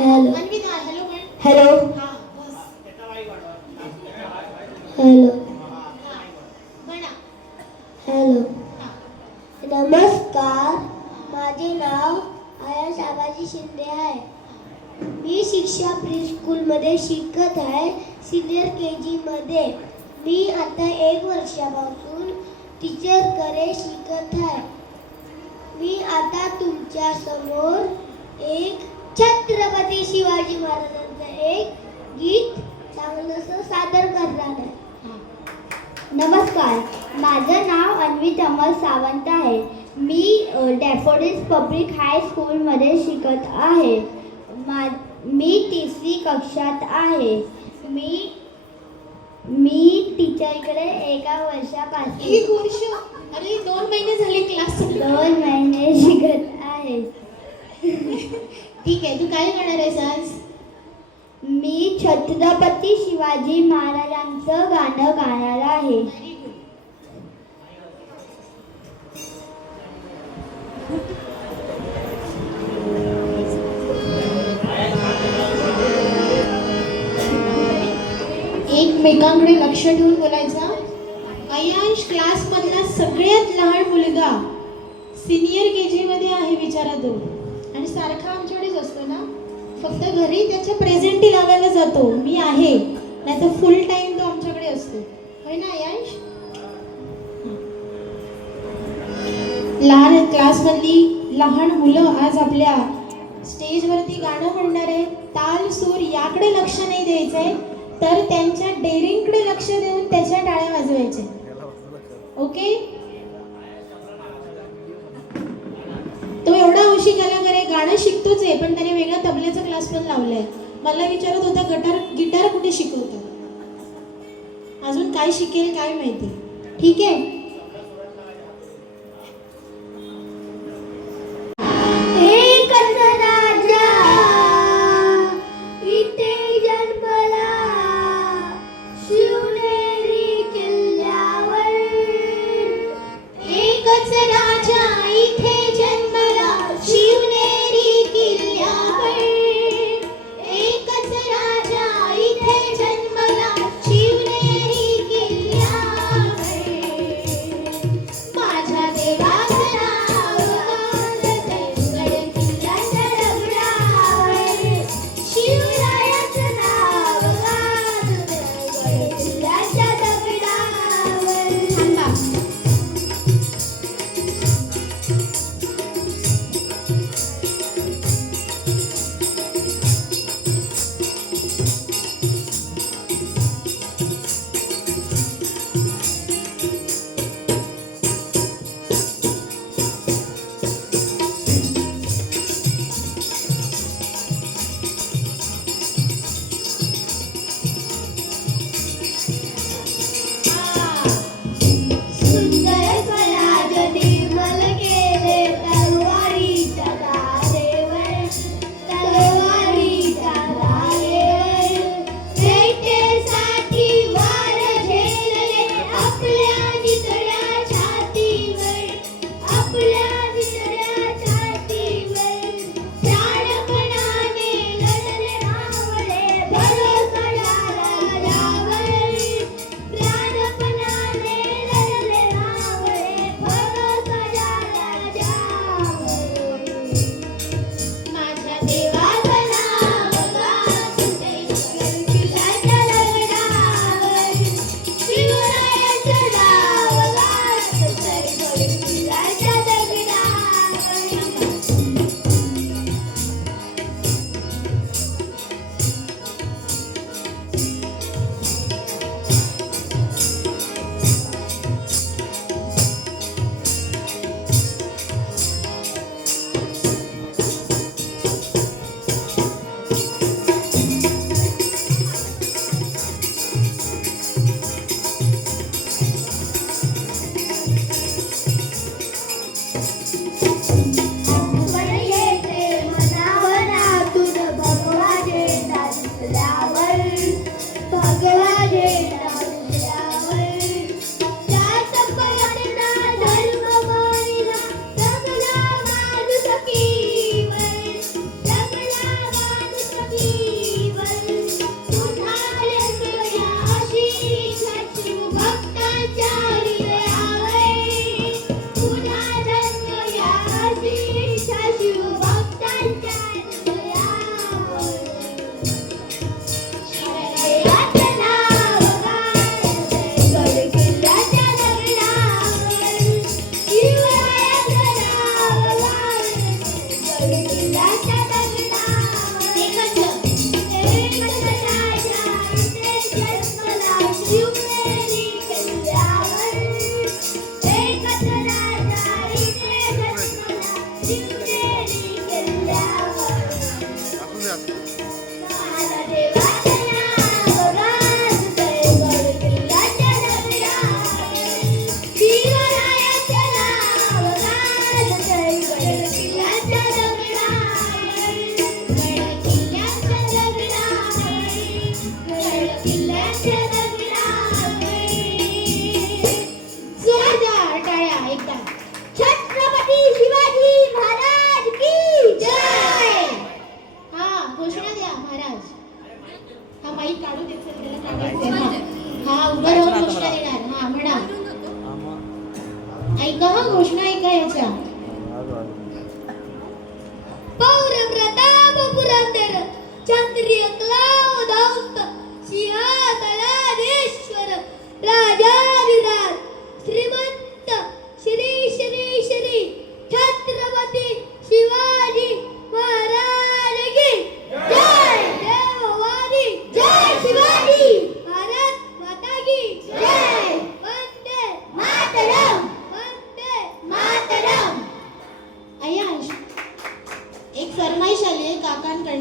Hello Anvita hello म्हण. Hello हा बस. Hello हा म्हणा. हॅलो हा नमस्कार, माझे नाव आया शाबाजी शिंदे आहे. मी शिक्षा प्री स्कूलमध्ये शिकत आहे, सिनियर KG मध्ये. मी आता 1 वर्षापासून टीचरकडे शिकत आहे. मी आता तुमच्या समोर एक छत्रपती शिवाजी महाराजांचं एक गीत चांगलंसं सादर करणार आहे. नमस्कार, माझं नाव अन्वित अमल सावंत आहे. मी डॅफोडिल्स पब्लिक हाय स्कूलमध्ये शिकत आहे. मी 3री कक्षात आहे. मी टीचरकडे 1 वर्षापासून 1 वर्ष? अरे 2 महिने झाले क्लास. 2 महिने शिकत आहे. ठीक आहे, तू काय करणार आहेस आज? मी छत्रपती शिवाजी महाराजांचं गाणं गाणार आहे. Very good. एकमेकांकडे लक्ष ठेवून बोलायचा. अयांश क्लास मधला सगळ्यात लहान मुलगा सिनियर KG मध्ये आहे, विचारा तो. आणि सारखा आमच्याकडेच असतो ना, फक्त घरी त्याच्या प्रेझेंटी लावायला जातो, मी आहे, नाही तर फुल टाइम तो आमच्याकडे असतो, होय ना अयांश? लहान क्लासमधली लहान मुलं आज आपल्या स्टेजवरती गाणं म्हणणार आहे. ताल सूर याकडे लक्ष नाही द्यायचंय, तर त्यांच्या डेअरिंगकडे लक्ष देऊन त्याच्या टाळ्या वाजवायच्या. ओके? तो एवढा हौशी कलाकार आहे, गाणं शिकतोच आहे, पण त्याने वेगळा तबल्याचा क्लास पण लावलाय. मला विचारत होता गिटार कुठे शिकवतात, अजून काय शिकेल काय माहिती. ठीक आहे. याच्या. पौर प्रताप पुरंदर चंद्रिय क्लाउदाउत सिंहासनाधीश्वर राजाधिराज श्रीमंत श्री श्री श्री छत्रपती शिवाजी महाराज की जय. जय भवानी, जय शिवाजी भारत माता की जय. वंदे मातरम, वंदे मातरम. अय्यांश, एक फरमाईश आली आहे काकांकडनं.